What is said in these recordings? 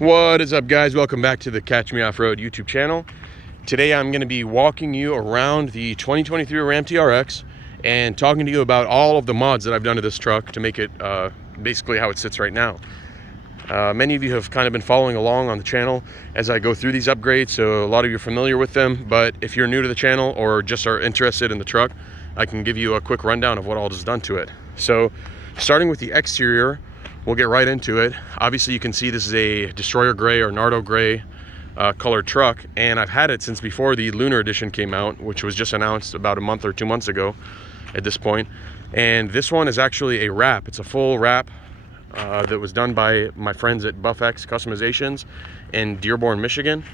What is up, guys? Welcome back to the Catch Me Off-Road YouTube channel. Today I'm going to be walking you around the 2023 Ram TRX and talking to you about all of the mods that I've done to this truck to make it basically how it sits right now. Many of you have kind of been following along on the channel as I go through these upgrades, so a lot of you are familiar with them, but if you're new to the channel or just are interested in the truck, I can give you a quick rundown of what all is done to it. So starting with the exterior, we'll get right into it. Obviously you can see this is a Destroyer Gray or Nardo Gray colored truck, and I've had it since before the Lunar Edition came out, which was just announced about a month or 2 months ago at this point. And this one is actually a wrap. It's a full wrap that was done by my friends at BuffX Customizations in Dearborn, Michigan.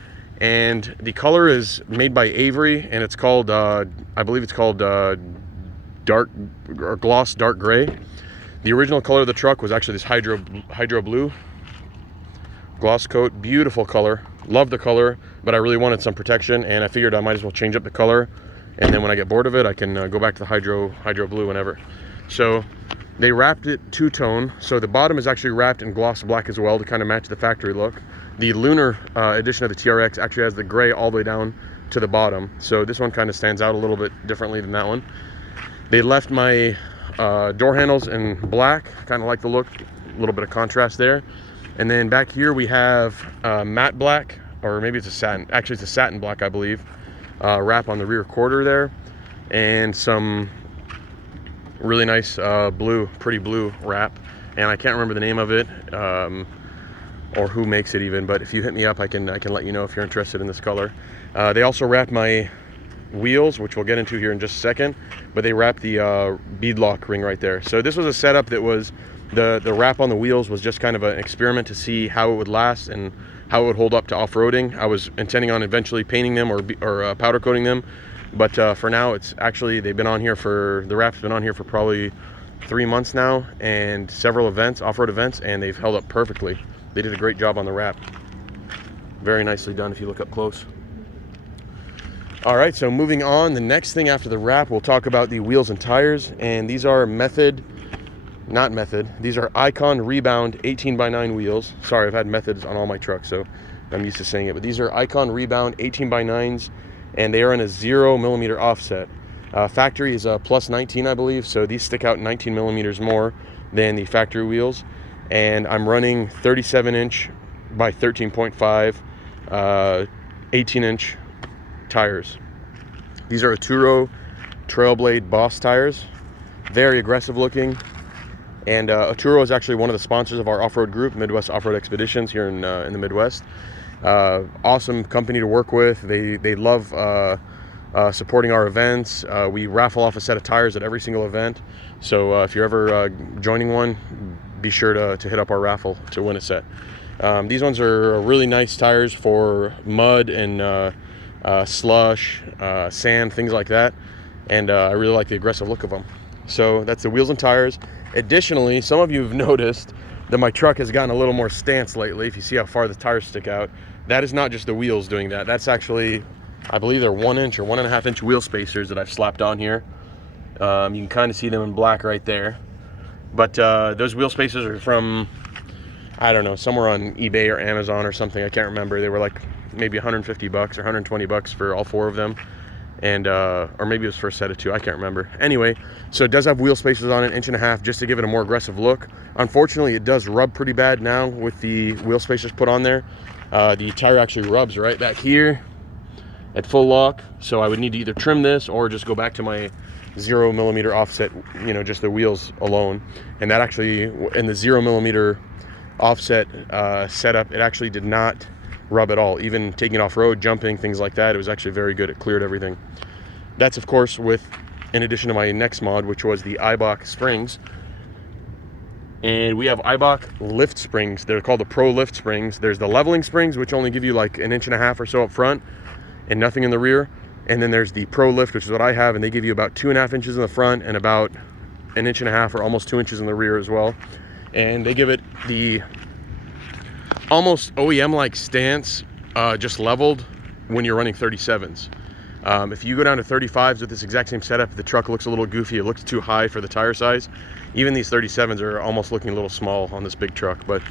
And the color is made by Avery, and it's called, I believe it's called dark or gloss dark gray. The original color of the truck was actually this hydro blue gloss coat. Beautiful color. Love the color, but I really wanted some protection, and I figured I might as well change up the color, and then when I get bored of it, I can go back to the hydro blue whenever. So they wrapped it two-tone, so the bottom is actually wrapped in gloss black as well to kind of match the factory look. The Lunar edition of the TRX actually has the gray all the way down to the bottom, so this one kind of stands out a little bit differently than that one. They left my door handles in black, kind of like the look, a little bit of contrast there. And then back here we have matte black, or maybe it's a satin, actually it's a satin black I believe, wrap on the rear quarter there, and some really nice pretty blue wrap, and I can't remember the name of it or who makes it even, but if you hit me up I can let you know if you're interested in this color. They also wrapped my wheels, which we'll get into here in just a second, but they wrapped the bead lock ring right there. So this was a setup that was the wrap on the wheels was just kind of an experiment to see how it would last and how it would hold up to off-roading. I was intending on eventually painting them or powder coating them, but for now it's actually, the wrap's been on here for probably 3 months now, and several events, off-road events, and they've held up perfectly. They did a great job on the wrap. Very nicely done if you look up close. All right, so moving on, the next thing after the wrap, we'll talk about the wheels and tires, and these are these are Icon Rebound 18x9 wheels. Sorry, I've had Methods on all my trucks, so I'm used to saying it, but these are Icon Rebound 18x9s, and they are in a 0mm offset. Factory is a plus 19, I believe, so these stick out 19 millimeters more than the factory wheels, and I'm running 37-inch by 13.5 18-inch tires. These are Aturo Trailblade Boss tires, very aggressive looking, and Aturo is actually one of the sponsors of our off-road group, Midwest Off-Road Expeditions, here in the Midwest. Awesome company to work with. They love supporting our events. We raffle off a set of tires at every single event, so if you're ever joining one, be sure to hit up our raffle to win a set. These ones are really nice tires for mud and slush, sand, things like that, and I really like the aggressive look of them. So that's the wheels and tires. Additionally, some of you have noticed that my truck has gotten a little more stance lately. If you see how far the tires stick out, that is not just the wheels doing that. That's actually, I believe they're 1 inch or 1.5 inch wheel spacers that I've slapped on here. You can kind of see them in black right there, but those wheel spacers are from, I don't know, somewhere on eBay or Amazon or something. I can't remember. They were like maybe 150 bucks or 120 bucks for all 4 of them, and or maybe it was for a set of 2, I can't remember. Anyway, so it does have wheel spacers on it, 1.5 inches, just to give it a more aggressive look. Unfortunately, it does rub pretty bad now with the wheel spacers put on there. The tire actually rubs right back here at full lock, so I would need to either trim this or just go back to my 0mm offset, just the wheels alone. And that actually, in the 0mm offset setup, it actually did not rub at all. Even taking it off-road, jumping, things like that, it was actually very good. It cleared everything. That's of course in addition to my next mod, which was the Eibach springs. And we have Eibach lift springs. They're called the Pro Lift springs. There's the leveling springs, which only give you like 1.5 inches or so up front and nothing in the rear. And then there's the Pro Lift, which is what I have, and they give you about 2.5 inches in the front and about 1.5 inches or almost 2 inches in the rear as well. And they give it the almost OEM-like stance, just leveled when you're running 37s. If you go down to 35s with this exact same setup, the truck looks a little goofy. It looks too high for the tire size. Even these 37s are almost looking a little small on this big truck, but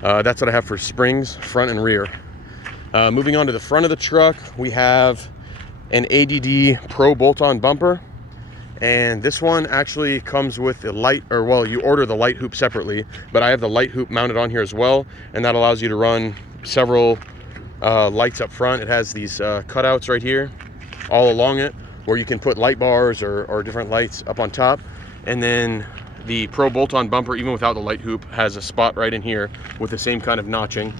That's what I have for springs, front and rear. Moving on to the front of the truck, we have an ADD Pro bolt-on bumper. And this one actually comes with the light, or well, you order the light hoop separately, but I have the light hoop mounted on here as well, and that allows you to run several lights up front. It has these cutouts right here all along it where you can put light bars or different lights up on top. And then the Pro bolt-on bumper, even without the light hoop, has a spot right in here with the same kind of notching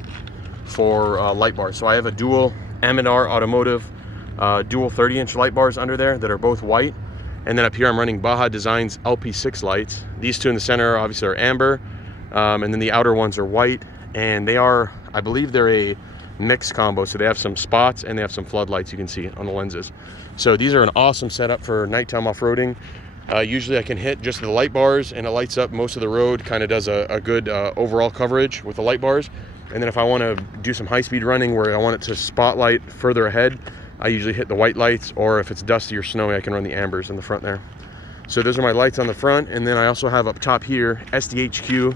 for light bars. So I have a dual M&R Automotive dual 30-inch light bars under there that are both white. And then up here I'm running Baja Designs LP6 lights. These two in the center obviously are amber, and then the outer ones are white. And they are, I believe they're a mixed combo, so they have some spots and they have some floodlights you can see on the lenses. So these are an awesome setup for nighttime off-roading. Usually I can hit just the light bars and it lights up most of the road, kind of does a good overall coverage with the light bars. And then if I want to do some high-speed running where I want it to spotlight further ahead, I usually hit the white lights, or if it's dusty or snowy, I can run the ambers in the front there. So those are my lights on the front. And then I also have up top here SDHQ.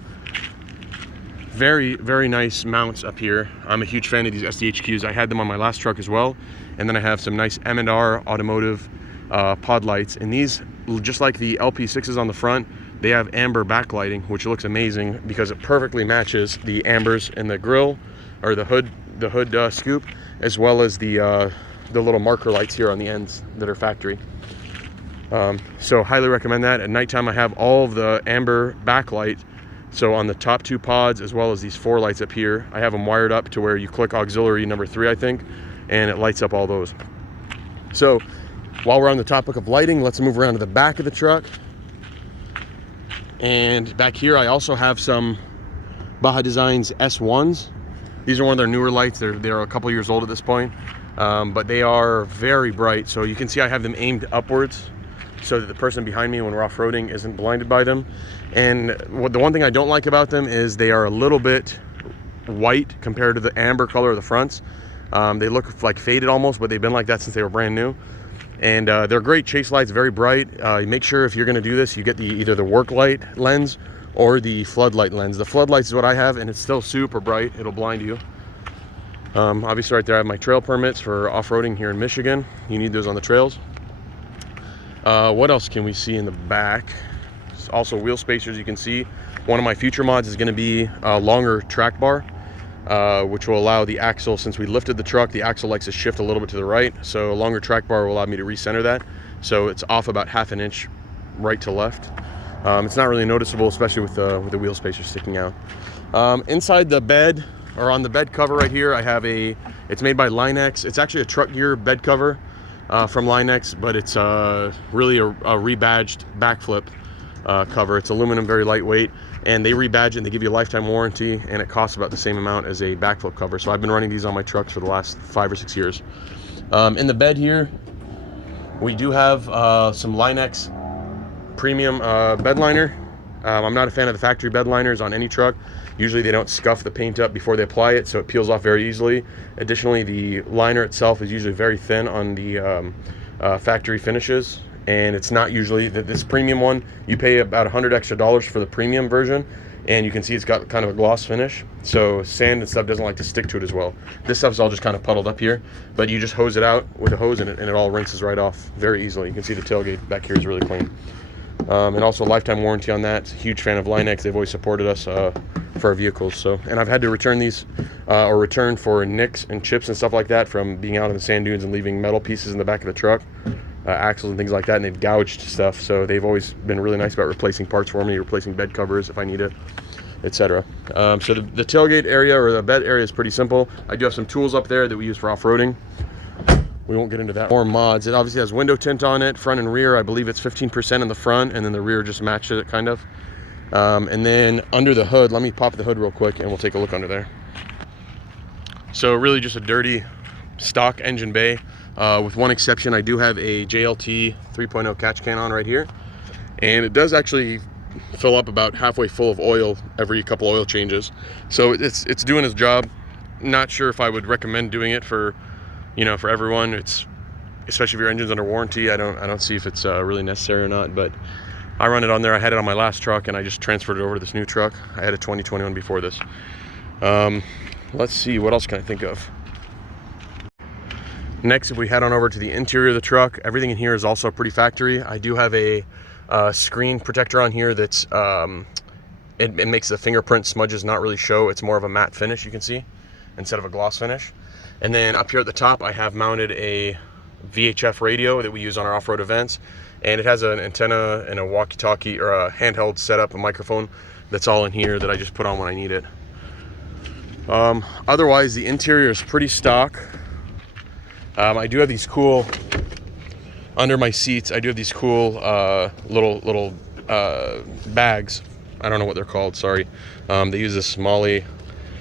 Very, very nice mounts up here. I'm a huge fan of these SDHQs. I had them on my last truck as well. And then I have some nice M&R Automotive pod lights. And these, just like the LP6s on the front, they have amber backlighting, which looks amazing because it perfectly matches the ambers in the grill or the hood scoop, as well as the little marker lights here on the ends that are factory. So highly recommend that. At nighttime I have all of the amber backlight. So on the top two pods, as well as these 4 lights up here, I have them wired up to where you click auxiliary number 3, I think, and it lights up all those. So while we're on the topic of lighting, let's move around to the back of the truck. And back here I also have some Baja Designs S1s. These are one of their newer lights. They're a couple years old at this point. But they are very bright, so you can see I have them aimed upwards so that the person behind me when we're off-roading isn't blinded by them. And the one thing I don't like about them is they are a little bit white compared to the amber color of the fronts. They look like faded almost, but they've been like that since they were brand new. And they're great chase lights, very bright. Make sure if you're going to do this, you get either the work light lens or the floodlight lens. The floodlights is what I have, and it's still super bright. It'll blind you. Obviously right there I have my trail permits for off-roading here in Michigan. You need those on the trails. What else can we see in the back? Also wheel spacers. You can see one of my future mods is going to be a longer track bar, which will allow the axle, since we lifted the truck, the axle likes to shift a little bit to the right, so a longer track bar will allow me to recenter that, so it's off about ½ an inch right to left. It's not really noticeable, especially with the wheel spacers sticking out. Inside the bed, or on the bed cover right here, I have it's made by Line-X. It's actually a truck gear bed cover from Line-X, but it's really a rebadged backflip cover. It's aluminum, very lightweight, and they rebadge it and they give you a lifetime warranty, and it costs about the same amount as a backflip cover. So I've been running these on my trucks for the last 5 or 6 years. In the bed here, we do have some Line-X premium bed liner. I'm not a fan of the factory bed liners on any truck. Usually they don't scuff the paint up before they apply it, so it peels off very easily. Additionally, the liner itself is usually very thin on the factory finishes, and it's not usually this premium one. You pay about $100 extra for the premium version, and you can see it's got kind of a gloss finish, so sand and stuff doesn't like to stick to it as well. This stuff's all just kind of puddled up here, but you just hose it out with a hose and it all rinses right off very easily. You can see the tailgate back here is really clean. And also lifetime warranty on that. Huge fan of Line-X. They've always supported us for our vehicles. So, and I've had to return these or return for nicks and chips and stuff like that from being out in the sand dunes and leaving metal pieces in the back of the truck, axles and things like that, and they've gouged stuff. So they've always been really nice about replacing parts for me, replacing bed covers if I need it, etc. So the tailgate area or the bed area is pretty simple. I do have some tools up there that we use for off-roading. We won't get into that. More mods. It obviously has window tint on it, front and rear. I believe it's 15% in the front, and then the rear just matches it kind of. And then under the hood, let me pop the hood real quick and we'll take a look under there. So really just a dirty stock engine bay. With one exception, I do have a JLT 3.0 catch can on right here. And it does actually fill up about halfway full of oil every couple oil changes. So it's doing its job. Not sure if I would recommend doing it for everyone. It's, especially if your engine's under warranty, I don't see if it's really necessary or not, but I run it on there. I had it on my last truck and I just transferred it over to this new truck. I had a 2021 before this. Let's see, what else can I think of? Next, if we head on over to the interior of the truck, everything in here is also pretty factory. I do have a screen protector on here that's, it makes the fingerprint smudges not really show. It's more of a matte finish, you can see, instead of a gloss finish. And then up here at the top, I have mounted a VHF radio that we use on our off-road events. And it has an antenna and a walkie-talkie, or a handheld setup, a microphone that's all in here that I just put on when I need it. Otherwise, the interior is pretty stock. I do have these cool, under my seats, I do have these cool little bags. I don't know what they're called, sorry. They use this Molly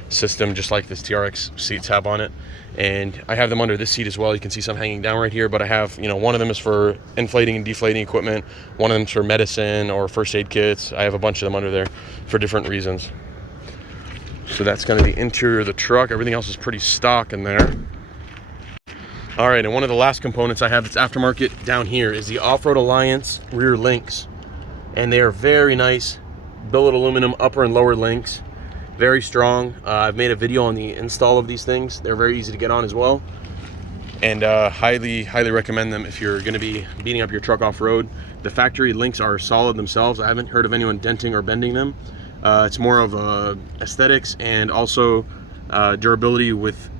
system just like this TRX seats have on it. And I have them under this seat as well. You can see some hanging down right here, but I have, you know, one of them is for inflating and deflating equipment. One of them is for medicine or first aid kits. I have a bunch of them under there for different reasons. So that's kind of the interior of the truck. Everything else is pretty stock in there. All right, and one of the last components I have that's aftermarket down here is the Off-Road Alliance rear links. And they are very nice billet aluminum upper and lower links. Very strong. I've made a video on the install of these things. They're very easy to get on as well. And highly recommend them if you're gonna be beating up your truck off-road. The factory links are solid themselves. I haven't heard of anyone denting or bending them. It's more of aesthetics and also durability with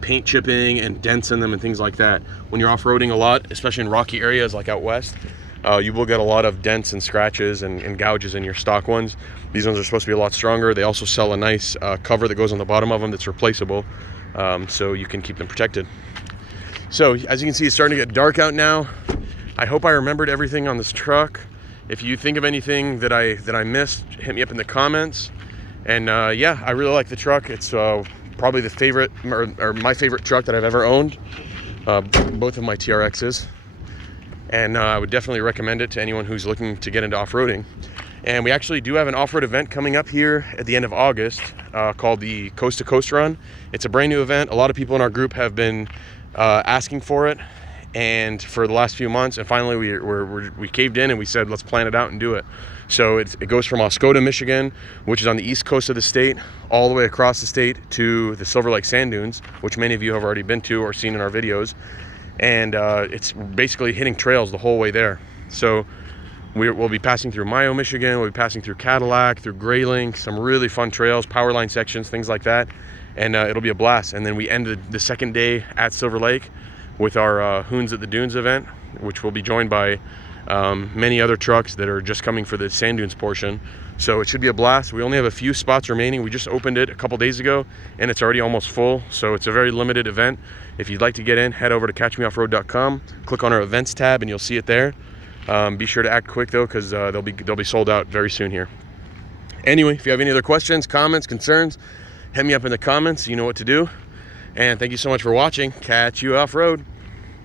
paint chipping and dents in them and things like that. When you're off-roading a lot, especially in rocky areas like out west, you will get a lot of dents and scratches and gouges in your stock ones. These ones are supposed to be a lot stronger. They also sell a nice cover that goes on the bottom of them that's replaceable, so you can keep them protected. So as you can see, it's starting to get dark out now. I hope I remembered everything on this truck. If you think of anything that I missed, hit me up in the comments. And yeah, I really like the truck. It's probably the favorite, or my favorite truck that I've ever owned. Both of my TRXs. And I would definitely recommend it to anyone who's looking to get into off-roading. And we actually do have an off-road event coming up here at the end of August called the Coast to Coast Run. It's a brand new event. A lot of people in our group have been asking for it, and for the last few months, and finally we caved in and we said, let's plan it out and do it. So it goes from Oscoda, Michigan, which is on the east coast of the state, all the way across the state to the Silver Lake Sand Dunes, which many of you have already been to or seen in our videos. And it's basically hitting trails the whole way there. So we'll be passing through Mayo, Michigan. We'll be passing through Cadillac, through Graylink, some really fun trails, power line sections, things like that. And it'll be a blast. And then we end the second day at Silver Lake with our Hoons at the Dunes event, which will be joined by many other trucks that are just coming for the Sand Dunes portion. So it should be a blast. We only have a few spots remaining. We just opened it a couple days ago and it's already almost full. So it's a very limited event. If you'd like to get in, head over to catchmeoffroad.com, click on our events tab and you'll see it there. Be sure to act quick though, because they'll be sold out very soon here. Anyway, if you have any other questions, comments, concerns, hit me up in the comments. You know what to do. And thank you so much for watching. Catch you off-road.